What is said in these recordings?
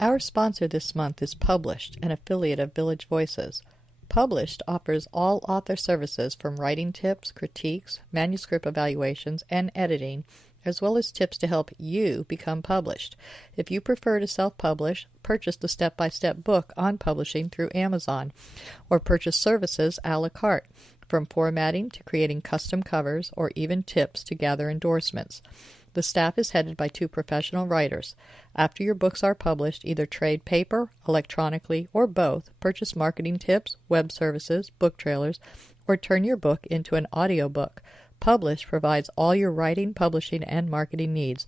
Our sponsor this month is Published, an affiliate of Village Voices. Published offers all author services from writing tips, critiques, manuscript evaluations, and editing, as well as tips to help you become published. If you prefer to self-publish, purchase the step-by-step book on publishing through Amazon, or purchase services a la carte, from formatting to creating custom covers, or even tips to gather endorsements. The staff is headed by 2 professional writers. After your books are published, either trade paper, electronically, or both, purchase marketing tips, web services, book trailers, or turn your book into an audiobook. Publish provides all your writing, publishing, and marketing needs.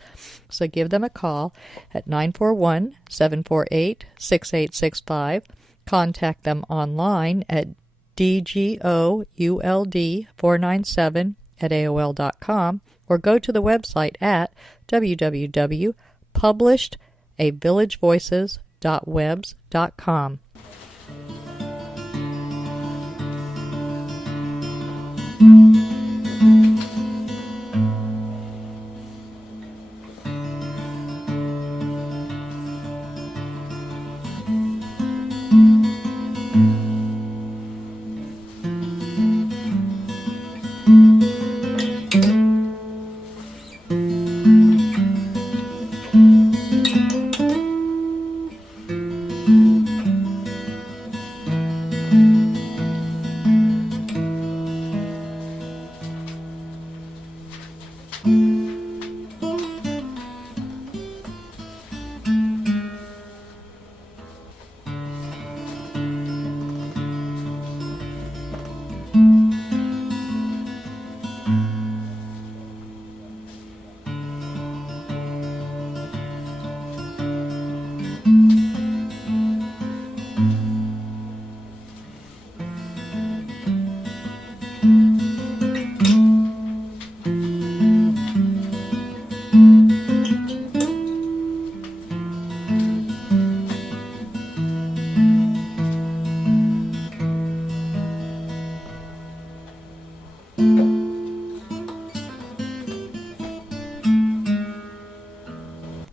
So give them a call at 941-748-6865. Contact them online at dgould497@aol.com, or go to the website at www.publishedavillagevoices.webs.com.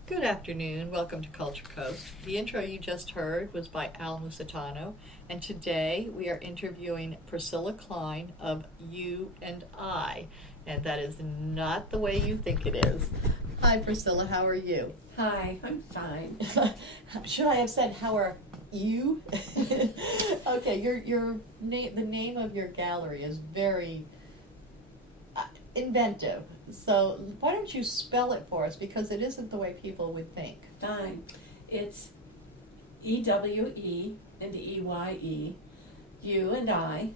Good afternoon. Welcome to Culture Coast. The intro you just heard was by Al Musitano, and today we are interviewing Pricilla Kline of Ewe and Eye, and that is not the way you think it is. Hi, Pricilla. How are you? Hi, I'm fine. Should I have said how are you? Okay, the name of your gallery is very inventive. So why don't you spell it for us, because it isn't the way people would think. Fine. It's E-W-E and E-Y-E, You and I,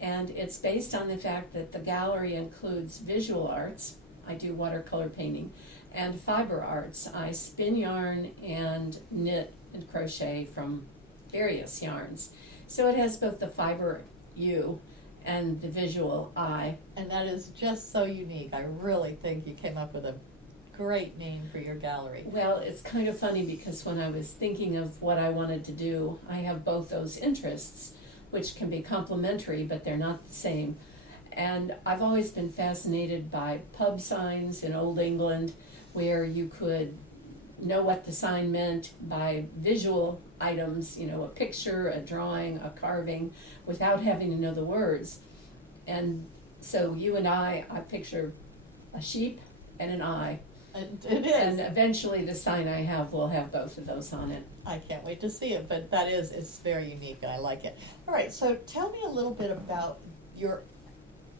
and it's based on the fact that the gallery includes visual arts. I do watercolor painting, and fiber arts. I spin yarn and knit and crochet from various yarns. So it has both the fiber You and the visual eye. And that is just so unique. I really think you came up with a great name for your gallery. Well, it's kind of funny because when I was thinking of what I wanted to do, I have both those interests, which can be complementary, but they're not the same. And I've always been fascinated by pub signs in Old England, where you could know what the sign meant by visual items, a picture, a drawing, a carving, without having to know the words. And so You and I picture a sheep and an eye. It is. And eventually the sign I have will have both of those on it. I can't wait to see it, but it's very unique and I like it. All right, so tell me a little bit about your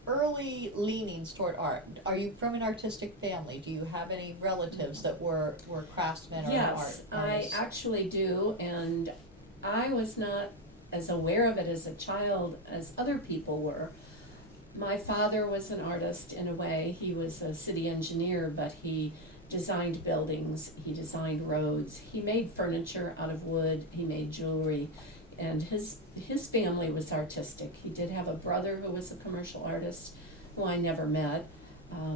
early leanings toward art. Are you from an artistic family? Do you have any relatives that were craftsmen or Yes, artists? I actually do, and I was not as aware of it as a child as other people were. My father was an artist in a way. He was a city engineer, but he designed buildings, he designed roads, he made furniture out of wood, he made jewelry, and his family was artistic. He did have a brother who was a commercial artist, who I never met,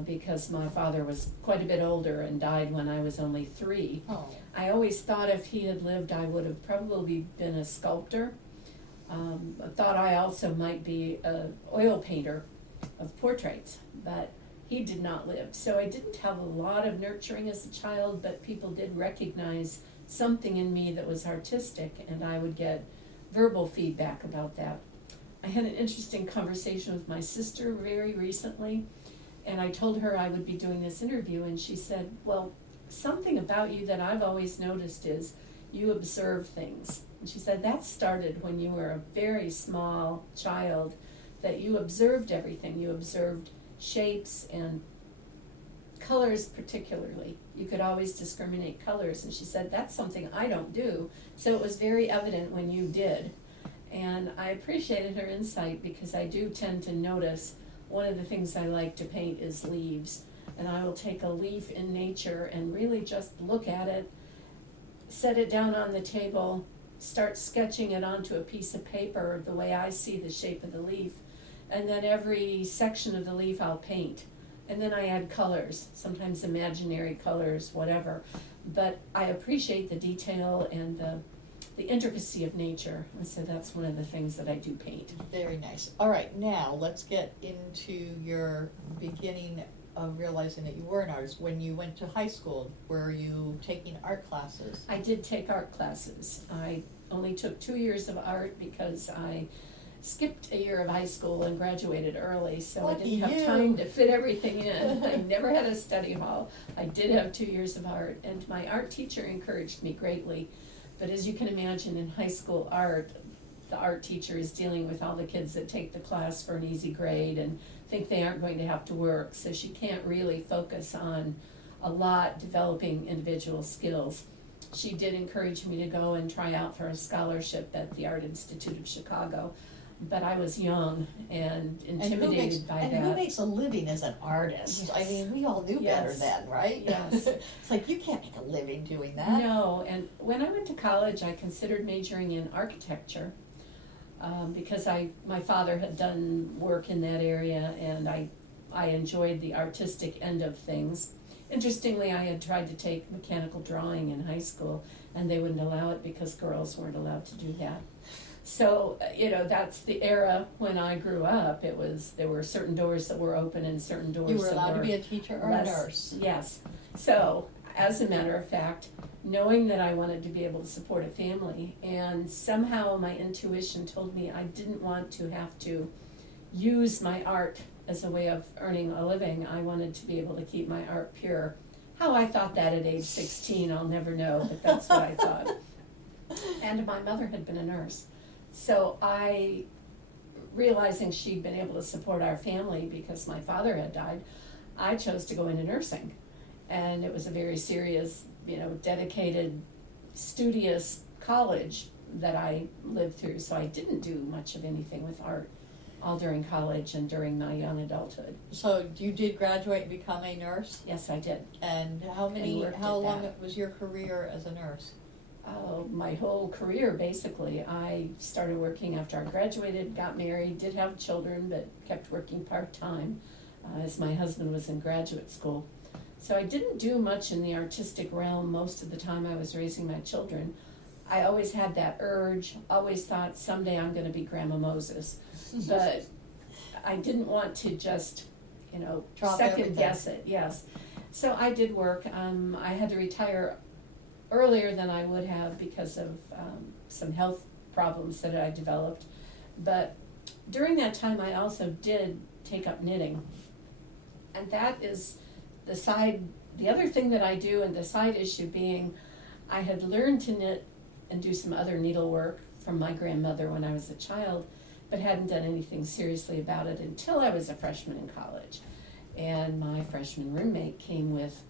because my father was quite a bit older and died when I was only 3. Oh. I always thought if he had lived, I would have probably been a sculptor. I thought I also might be an oil painter of portraits, but he did not live. So I didn't have a lot of nurturing as a child, but people did recognize something in me that was artistic, and I would get verbal feedback about that. I had an interesting conversation with my sister very recently, and I told her I would be doing this interview, and she said, well, something about you that I've always noticed is you observe things. And she said that started when you were a very small child, that you observed everything. You observed shapes and colors particularly. You could always discriminate colors, and she said that's something I don't do, so it was very evident when you did. And I appreciated her insight, because I do tend to notice one of the things I like to paint is leaves, and I will take a leaf in nature and really just look at it, set it down on the table, start sketching it onto a piece of paper the way I see the shape of the leaf, and then every section of the leaf I'll paint. And then I add colors, sometimes imaginary colors, whatever. But I appreciate the detail and the intricacy of nature, and so that's one of the things that I do paint. Very nice. All right, now let's get into your beginning of realizing that you were an artist. When you went to high school, were you taking art classes? I did take art classes. I only took 2 years of art because I skipped a year of high school and graduated early, so Lucky I didn't have you. time to fit everything in. I never had a study hall. I did have 2 years of art, and my art teacher encouraged me greatly. But as you can imagine, in high school art, the art teacher is dealing with all the kids that take the class for an easy grade and think they aren't going to have to work, so she can't really focus on a lot developing individual skills. She did encourage me to go and try out for a scholarship at the Art Institute of Chicago, but I was young and intimidated by that. And who makes a living as an artist? Yes. I mean, we all knew better Yes. then, right? Yes. It's like, you can't make a living doing that. No, and when I went to college, I considered majoring in architecture, because my father had done work in that area, and I enjoyed the artistic end of things. Interestingly, I had tried to take mechanical drawing in high school, and they wouldn't allow it because girls weren't allowed to do that. So, that's the era when I grew up. There were certain doors that were open and certain doors that were You were allowed to be a teacher or less. a nurse. Yes. So, as a matter of fact, knowing that I wanted to be able to support a family, and somehow my intuition told me I didn't want to have to use my art as a way of earning a living. I wanted to be able to keep my art pure. How I thought that at age 16, I'll never know, but that's what I thought. And my mother had been a nurse. So realizing she'd been able to support our family because my father had died, I chose to go into nursing. And it was a very serious, dedicated, studious college that I lived through. So I didn't do much of anything with art all during college and during my young adulthood. So you did graduate and become a nurse? Yes, I did. And how long was your career as a nurse? My whole career, basically. I started working after I graduated, got married, did have children, but kept working part-time as my husband was in graduate school. So I didn't do much in the artistic realm most of the time I was raising my children. I always had that urge, always thought someday I'm going to be Grandma Moses. But I didn't want to just, second guess it, yes. So I did work. I had to retire earlier than I would have because of some health problems that I developed. But during that time, I also did take up knitting. And that is the other thing that I do, and the side issue being, I had learned to knit and do some other needlework from my grandmother when I was a child, but hadn't done anything seriously about it until I was a freshman in college. And my freshman roommate came with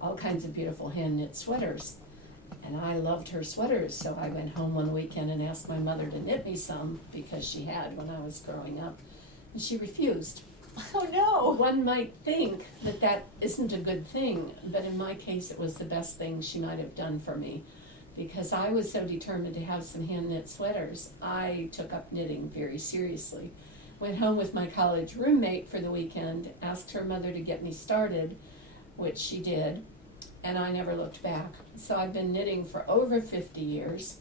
all kinds of beautiful hand-knit sweaters. And I loved her sweaters, so I went home one weekend and asked my mother to knit me some, because she had when I was growing up, and she refused. Oh no! One might think that isn't a good thing, but in my case it was the best thing she might have done for me, because I was so determined to have some hand-knit sweaters. I took up knitting very seriously. Went home with my college roommate for the weekend, asked her mother to get me started, which she did, and I never looked back. So I've been knitting for over 50 years,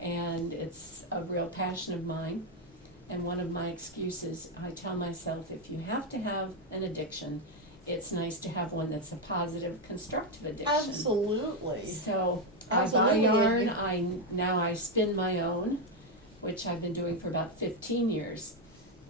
and it's a real passion of mine. And one of my excuses, I tell myself, if you have to have an addiction, it's nice to have one that's a positive, constructive addiction. Absolutely. So I buy Absolutely. yarn, now I spin my own, which I've been doing for about 15 years.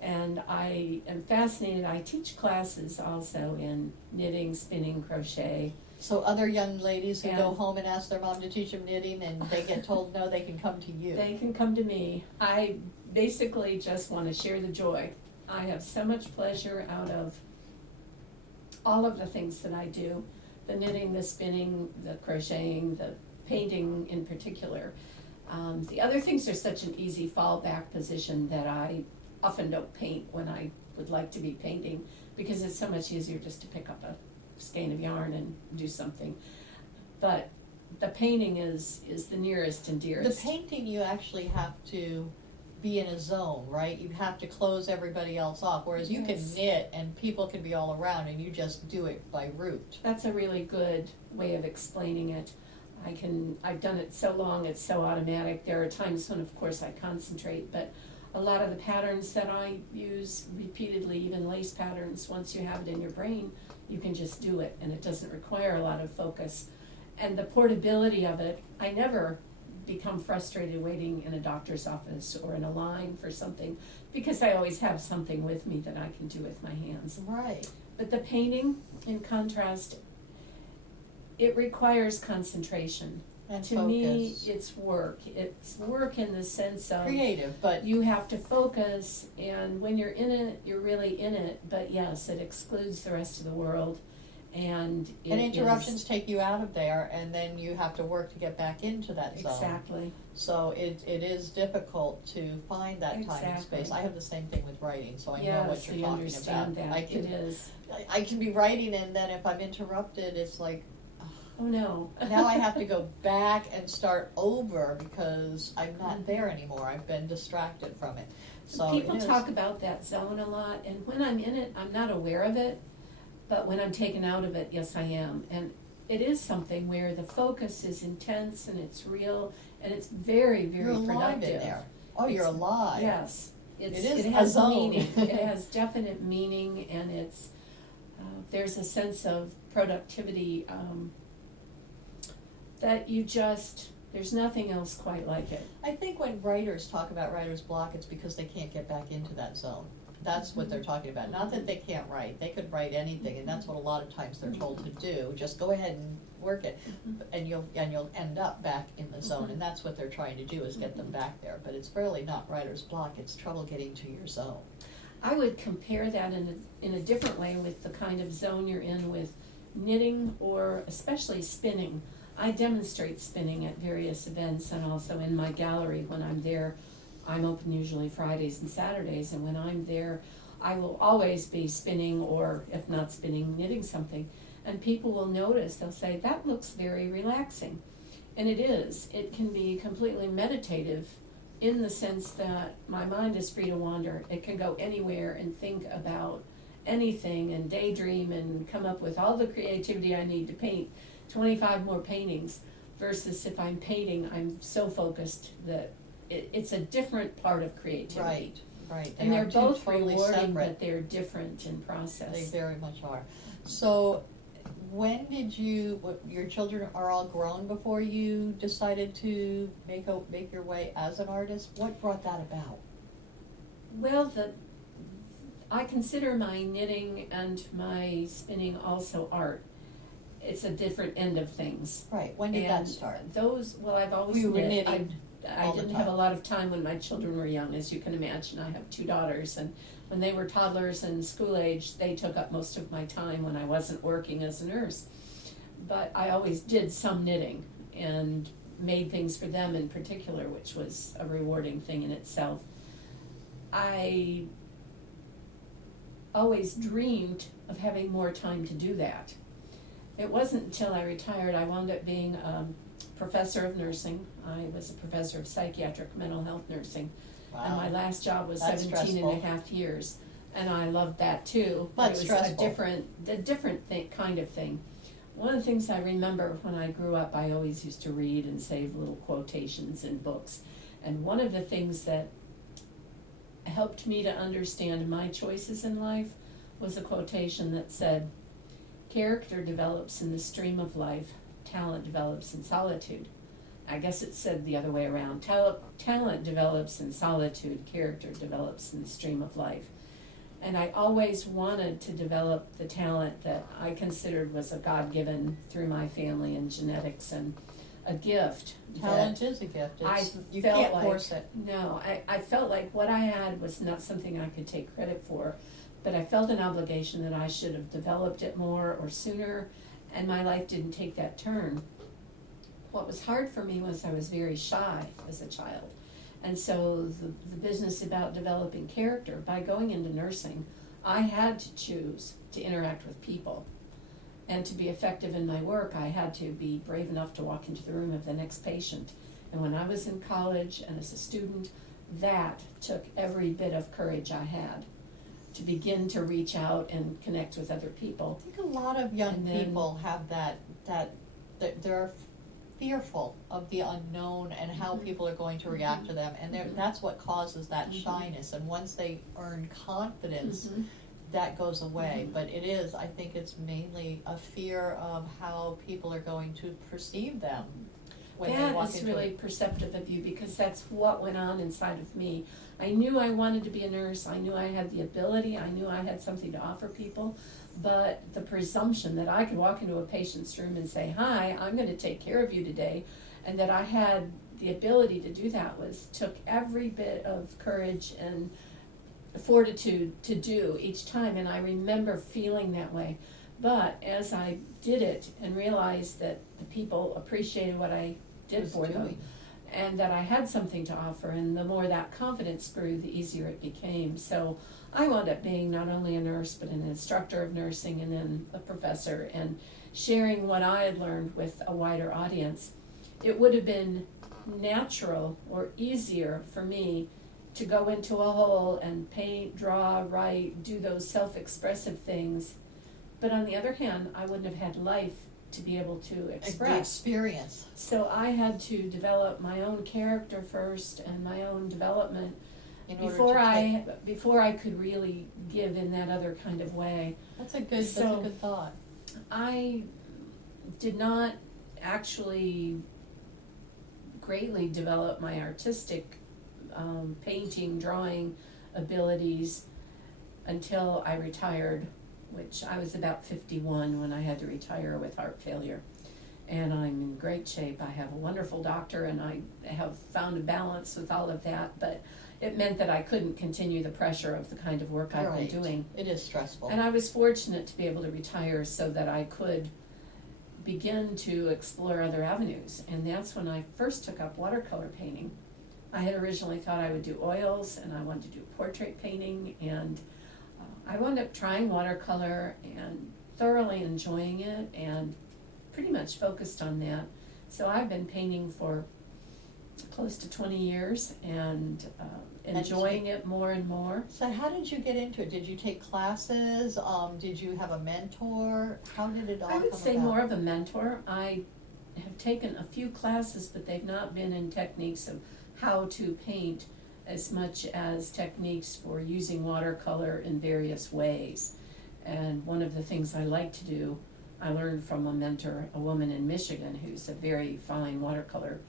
And I am fascinated. I teach classes also in knitting, spinning, crochet. So other young ladies who go And- home and ask their mom to teach them knitting and they get told no, they can come to you. They can come to me. I basically just want to share the joy. I have so much pleasure out of all of the things that I do, the knitting, the spinning, the crocheting, the painting in particular. The other things are such an easy fallback position that I often don't paint when I would like to be painting, because it's so much easier just to pick up a skein of yarn and do something. But the painting is the nearest and The dearest. painting, you actually have to be in a zone, right? You have to close everybody else off, whereas you can Yes. knit and people can be all around and you just do it by root. That's a really good way of explaining it. I've done it so long, it's so automatic. There are times when, of course, I concentrate, but a lot of the patterns that I use repeatedly, even lace patterns, once you have it in your brain, you can just do it, and it doesn't require a lot of focus. And the portability of it, I never become frustrated waiting in a doctor's office or in a line for something, because I always have something with me that I can do with my hands. Right. But the painting, in contrast, it requires concentration. And To focus. me, it's work. It's work in the sense of Creative, but you have to focus, and when you're in it, you're really in it. But yes, it excludes the rest of the world, and it and interruptions is, take you out of there and then you have to work to get back into that zone. exactly. So it is difficult to find that time and Exactly. space. I have the same thing with writing, so I know Yes, what you're you talking understand about. that. I It can, is. I can be writing and then if I'm interrupted, it's like, Oh no. now I have to go back and start over because I'm not there anymore. I've been distracted from it. So People it is. talk about that zone a lot, and when I'm in it, I'm not aware of it. But when I'm taken out of it, yes, I am. And it is something where the focus is intense and it's real and it's very, very You're alive productive. in there. Oh, you're It's- alive. Yes, It is it a has zone. meaning. It has definite meaning, and it's there's a sense of productivity that you just, there's nothing else quite like it. I think when writers talk about writer's block, it's because they can't get back into that zone. That's what they're talking about. Not that they can't write. They could write anything, and that's what a lot of times they're told to do. Just go ahead and work it, and you'll end up back in the zone. And that's what they're trying to do, is get them back there. But it's really not writer's block. It's trouble getting to your zone. I would compare that in a different way with the kind of zone you're in with knitting or especially spinning. I demonstrate spinning at various events and also in my gallery when I'm there. I'm open usually Fridays and Saturdays, and when I'm there, I will always be spinning, or if not spinning, knitting something. And people will notice, they'll say, that looks very relaxing. And it is. It can be completely meditative in the sense that my mind is free to wander. It can go anywhere and think about anything and daydream and come up with all the creativity I need to paint 25 more paintings, versus if I'm painting, I'm so focused that it's a different part of creativity. Right. And they're are two both totally rewarding, separate. but they're different in They process. very much are. So, when did your children are all grown before you decided to make your way as an artist? What brought that about? Well, I consider my knitting and my spinning also art. It's a different end of things. Right, when did And that start? I've always You were knit. knitting I all the didn't have a time. lot of time when my children were young, as you can imagine. I have 2 daughters, and when they were toddlers and school age, they took up most of my time when I wasn't working as a nurse. But I always did some knitting and made things for them in particular, which was a rewarding thing in itself. I always dreamed of having more time to do that. It wasn't until I retired, I wound up being a professor of nursing. I was a professor of psychiatric mental health nursing. And my last job was That's 17 and a stressful. half years. And I loved that too. But it was stressful. a different kind of thing. One of the things I remember when I grew up, I always used to read and save little quotations in books. And one of the things that helped me to understand my choices in life was a quotation that said, "Character develops in the stream of life, talent develops in solitude." I guess it said the other way around. Talent develops in solitude, character develops in the stream of life. And I always wanted to develop the talent that I considered was a God-given through my family and genetics, and a gift. Talent is a gift. You felt can't like, force it. No, I felt like what I had was not something I could take credit for, but I felt an obligation that I should have developed it more or sooner, and my life didn't take that turn. What was hard for me was I was very shy as a child. And so the business about developing character, by going into nursing, I had to choose to interact with people. And to be effective in my work, I had to be brave enough to walk into the room of the next patient. And when I was in college and as a student, that took every bit of courage I had to begin to reach out and connect with other people. I think a lot of young people have that they're fearful of the unknown and how people are going to react to them, and that's what causes that shyness. And once they earn confidence, that goes away. But I think it's mainly a fear of how people are going to perceive them when they walk into That is really perceptive of you, because that's what went on inside of me. I knew I wanted to be a nurse. I knew I had the ability. I knew I had something to offer people. But the presumption that I could walk into a patient's room and say, "Hi, I'm going to take care of you today," and that I had the ability to do that took every bit of courage and fortitude to do each time. And I remember feeling that way. But as I did it and realized that the people appreciated what I did for them, and that I had something to offer, and the more that confidence grew, the easier it became. So I wound up being not only a nurse, but an instructor of nursing, and then a professor, and sharing what I had learned with a wider audience. It would have been natural or easier for me to go into a hole and paint, draw, write, do those self-expressive things. But on the other hand, I wouldn't have had life to be able to express. The experience. So I had to develop my own character first and my own development before I could really give in that other kind of way. That's a good thought. I did not actually greatly develop my artistic painting, drawing abilities until I retired, which I was about 51 when I had to retire with heart failure. And I'm in great shape. I have a wonderful doctor, and I have found a balance with all of that, but it meant that I couldn't continue the pressure of the kind of work I've been doing. It is stressful. And I was fortunate to be able to retire so that I could begin to explore other avenues. And that's when I first took up watercolor painting. I had originally thought I would do oils, and I wanted to do portrait painting, and I wound up trying watercolor and thoroughly enjoying it, and pretty much focused on that. So I've been painting for close to 20 years and enjoying it more and more. So how did you get into it? Did you take classes? Did you have a mentor? How did it all come about? I would say more of a mentor. I have taken a few classes, but they've not been in techniques of how to paint as much as techniques for using watercolor in various ways. And one of the things I like to do, I learned from a mentor, a woman in Michigan who's a very fine watercolor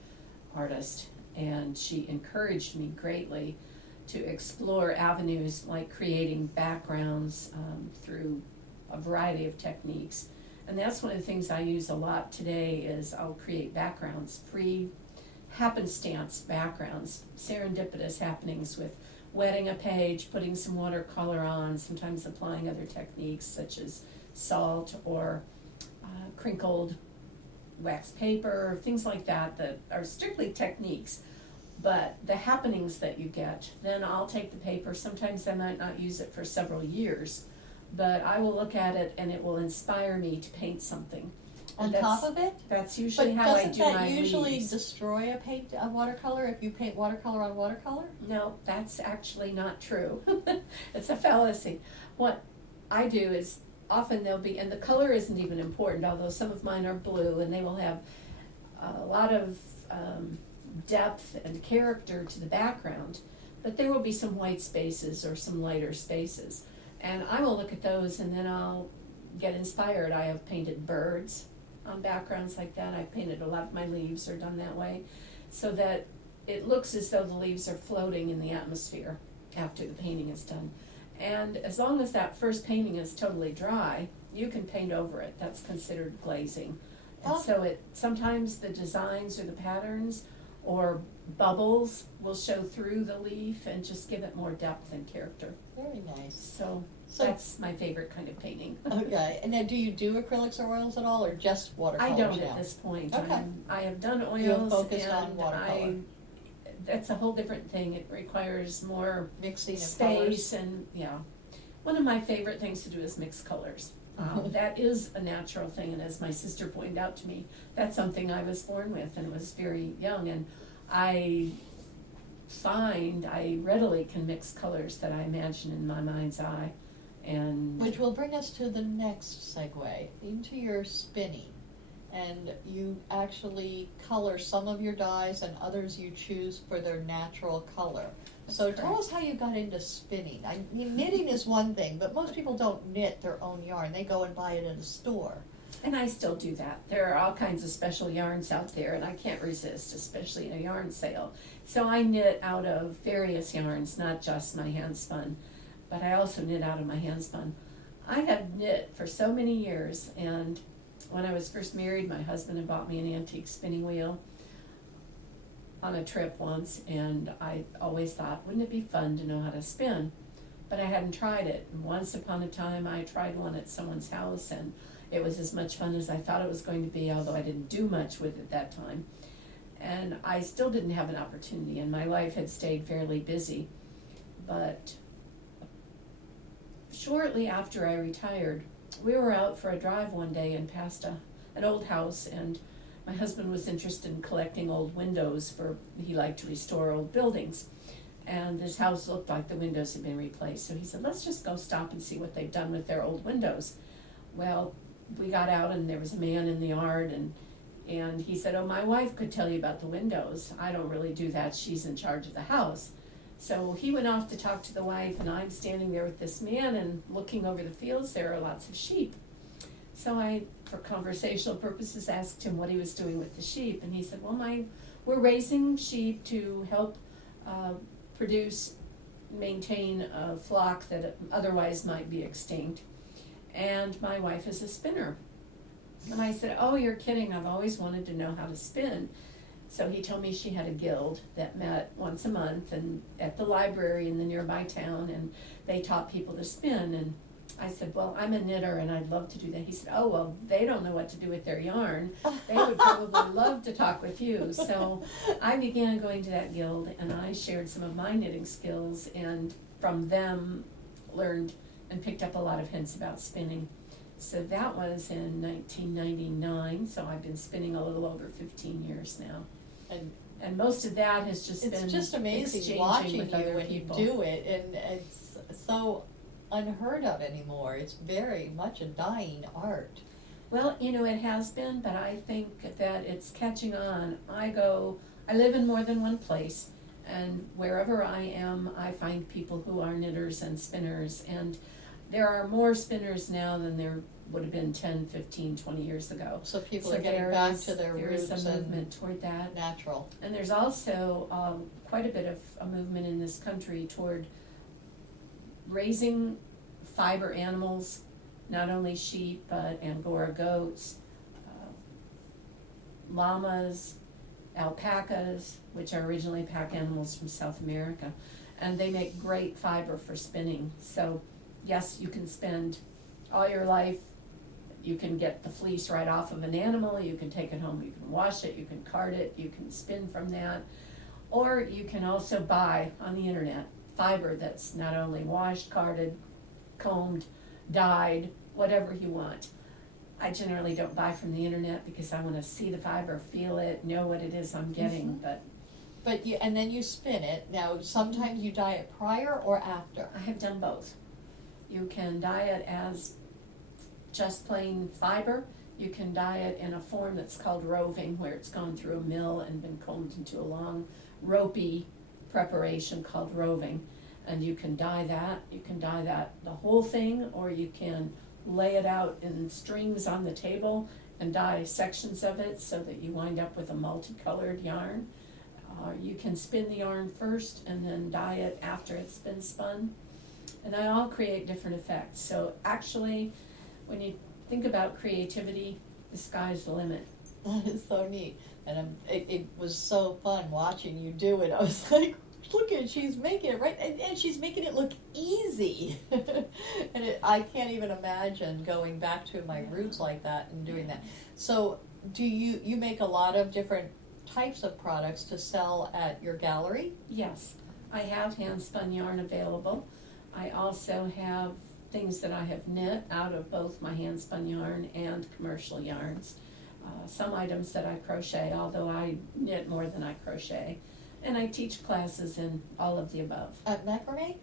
artist, and she encouraged me greatly to explore avenues like creating backgrounds through a variety of techniques. And that's one of the things I use a lot today is I'll create backgrounds, free happenstance backgrounds, serendipitous happenings with wetting a page, putting some watercolor on, sometimes applying other techniques such as salt or crinkled wax paper, things like that that are strictly techniques. But the happenings that you get, then I'll take the paper, sometimes I might not use it for several years, but I will look at it and it will inspire me to paint something. On top of it? That's usually how I do my leaves. But doesn't that usually destroy a watercolor if you paint watercolor on watercolor? No, that's actually not true. It's a fallacy. What I do is often they'll be, and the color isn't even important, although some of mine are blue and they will have a lot of depth and character to the background, but there will be some white spaces or some lighter spaces. And I will look at those and then I'll get inspired. I have painted birds on backgrounds like that. I've painted a lot of my leaves are done that way, so that it looks as though the leaves are floating in the atmosphere after the painting is done. And as long as that first painting is totally dry, you can paint over it. That's considered glazing. And so sometimes the designs or the patterns or bubbles will show through the leaf and just give it more depth and character. Very nice. So that's my favorite kind of painting. Okay, and now do you do acrylics or oils at all, or just watercolors I don't now? at this point. Okay. I have done oils. You have focused and on watercolor. That's a whole different thing. It requires more Mixing of space colors. and, yeah. One of my favorite things to do is mix colors. That is a natural thing, and as my sister pointed out to me, that's something I was born with and was very young, and I find I readily can mix colors that I imagine in my mind's eye. And Which will bring us to the next segue, into your spinning. And you actually color some of your dyes and others you choose for their natural color. So tell us how you got into spinning. I mean, knitting is one thing, but most people don't knit their own yarn. They go and buy it at a store. And I still do that. There are all kinds of special yarns out there, and I can't resist, especially in a yarn sale. So I knit out of various yarns, not just my hand spun, but I also knit out of my hand spun. I have knit for so many years, and when I was first married, my husband had bought me an antique spinning wheel on a trip once, and I always thought, wouldn't it be fun to know how to spin? But I hadn't tried it. And once upon a time, I tried one at someone's house, and it was as much fun as I thought it was going to be, although I didn't do much with it that time. And I still didn't have an opportunity, and my life had stayed fairly busy. But shortly after I retired, we were out for a drive one day and passed an old house, and my husband was interested in collecting old windows he liked to restore old buildings. And this house looked like the windows had been replaced. So he said, let's just go stop and see what they've done with their old windows. Well, we got out and there was a man in the yard, and he said, oh, my wife could tell you about the windows. I don't really do that. She's in charge of the house. So he went off to talk to the wife, and I'm standing there with this man and looking over the fields. There are lots of sheep. So I, for conversational purposes, asked him what he was doing with the sheep, and he said, well, we're raising sheep to help maintain a flock that otherwise might be extinct, and my wife is a spinner. And I said, oh, you're kidding, I've always wanted to know how to spin. So he told me she had a guild that met once a month and at the library in the nearby town, and they taught people to spin. And I said, well, I'm a knitter and I'd love to do that. He said, oh, well, they don't know what to do with their yarn. They would probably love to talk with you. So I began going to that guild, and I shared some of my knitting skills, and from them learned and picked up a lot of hints about spinning. So that was in 1999, so I've been spinning a little over 15 years now. And most of that has just been It's just amazing exchanging watching with you other when people. you do it, and it's so unheard of anymore. It's very much a dying art. Well, it has been, but I think that it's catching on. I live in more than one place, and wherever I am, I find people who are knitters and spinners, and there are more spinners now than there would have been 10, 15, 20 years ago. So people are getting back to their roots There is a and movement toward that. natural. And there's also quite a bit of a movement in this country toward raising fiber animals, not only sheep, but Angora goats, llamas, alpacas, which are originally pack animals from South America, and they make great fiber for spinning. So yes, you can spend all your life, you can get the fleece right off of an animal, you can take it home, you can wash it, you can card it, you can spin from that, or you can also buy on the internet fiber that's not only washed, carded, combed, dyed, whatever you want. I generally don't buy from the internet because I want to see the fiber, feel it, know what it is I'm getting, But and then you spin it. Now, sometimes you dye it prior or after. I have done both. You can dye it as just plain fiber. You can dye it in a form that's called roving, where it's gone through a mill and been combed into a long, ropey preparation called roving. And you can dye that. You can dye that the whole thing, or you can lay it out in strings on the table and dye sections of it so that you wind up with a multicolored yarn. You can spin the yarn first and then dye it after it's been spun. And they all create different effects. So actually, when you think about creativity, the sky's the limit. That is so neat. And it was so fun watching you do it. I was like, look at, she's making it right, and she's making it look easy. And I can't even imagine going back to my roots like that and doing that. So do you make a lot of different types of products to sell at your gallery? Yes, I have hand spun yarn available. I also have things that I have knit out of both my hand spun yarn and commercial yarns. Some items that I crochet, although I knit more than I crochet. And I teach classes in all of the above. Macrame?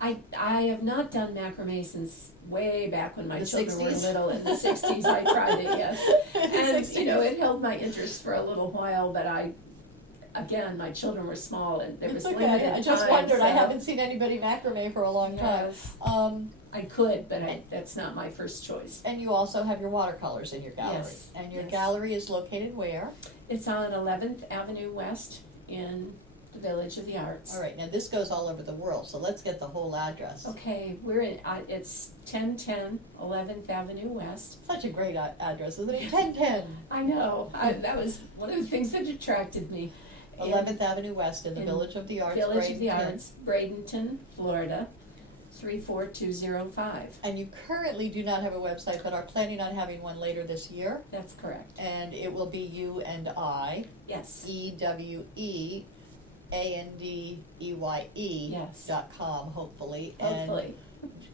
I have not done macrame since way back when my The children 60s? were little. In the 60s I tried it, yes. And, you know, it held my interest for a little while, but again, my children were small and there was It's limited okay. time. I just wondered. So, I haven't seen anybody macrame for a long time. yes, Um, I could, but that's not my first choice. and you also have your watercolors in your gallery. Yes, And your yes. gallery is located where? It's on 11th Avenue West in the Village of the Arts. All right, now this goes all over the world, so let's get the whole address. Okay, we're in, it's 1010 11th Avenue West. Such a great address, isn't it? 1010. I know, that was one of the things that attracted me. 11th Avenue West in the in Village of the Arts, Village of the Bradenton. Arts, Bradenton, Florida, 34205. And you currently do not have a website, but are planning on having one later this year. That's correct. And it will be Ewe and Eye, Yes. EWEANDEYE Yes. .com, hopefully. Hopefully.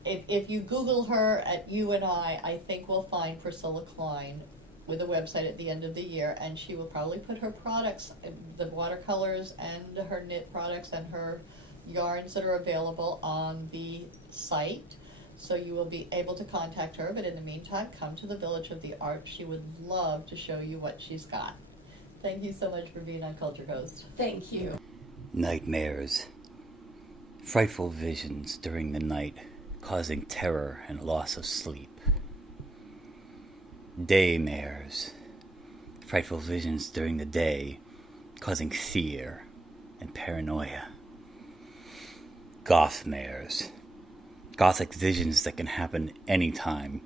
And if you Google her at Ewe and I think we'll find Pricilla Kline with a website at the end of the year, and she will probably put her products, the watercolors and her knit products and her yarns that are available on the site. So you will be able to contact her, but in the meantime, come to the Village of the Arts. She would love to show you what she's got. Thank you so much for being on Culture Coast. Thank you. Nightmares. Frightful visions during the night, causing terror and loss of sleep. Daymares. Frightful visions during the day, causing fear and paranoia. Gothmares. Gothic visions that can happen anytime,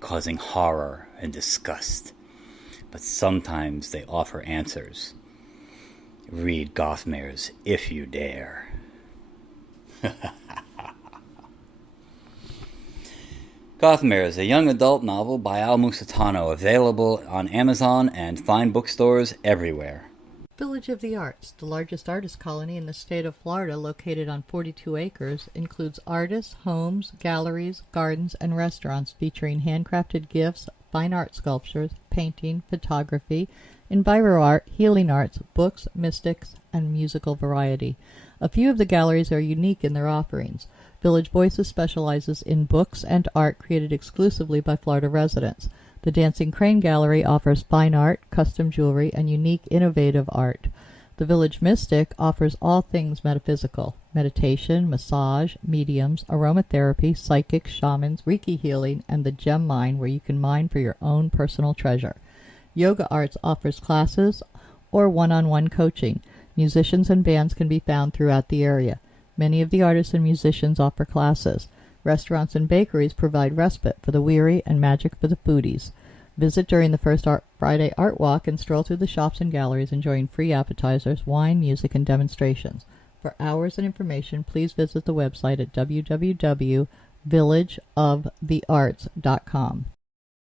causing horror and disgust. But sometimes they offer answers. Read Gothmares if you dare. Gothmares, a young adult novel by Al Musitano, available on Amazon and fine bookstores everywhere. Village of the Arts, the largest artist colony in the state of Florida, located on 42 acres, includes artists, homes, galleries, gardens, and restaurants featuring handcrafted gifts, fine art sculptures, painting, photography, enviro art, healing arts, books, mystics, and musical variety. A few of the galleries are unique in their offerings. Village Voices specializes in books and art created exclusively by Florida residents. The Dancing Crane Gallery offers fine art, custom jewelry, and unique innovative art. The Village Mystic offers all things metaphysical: meditation, massage, mediums, aromatherapy, psychics, shamans, Reiki healing, and the gem mine, where you can mine for your own personal treasure. Yoga Arts offers classes or one-on-one coaching. Musicians and bands can be found throughout the area. Many of the artists and musicians offer classes. Restaurants and bakeries provide respite for the weary and magic for the foodies. Visit during the first Friday Art Walk and stroll through the shops and galleries enjoying free appetizers, wine, music, and demonstrations. For hours and information, please visit the website at www.villageofthearts.com.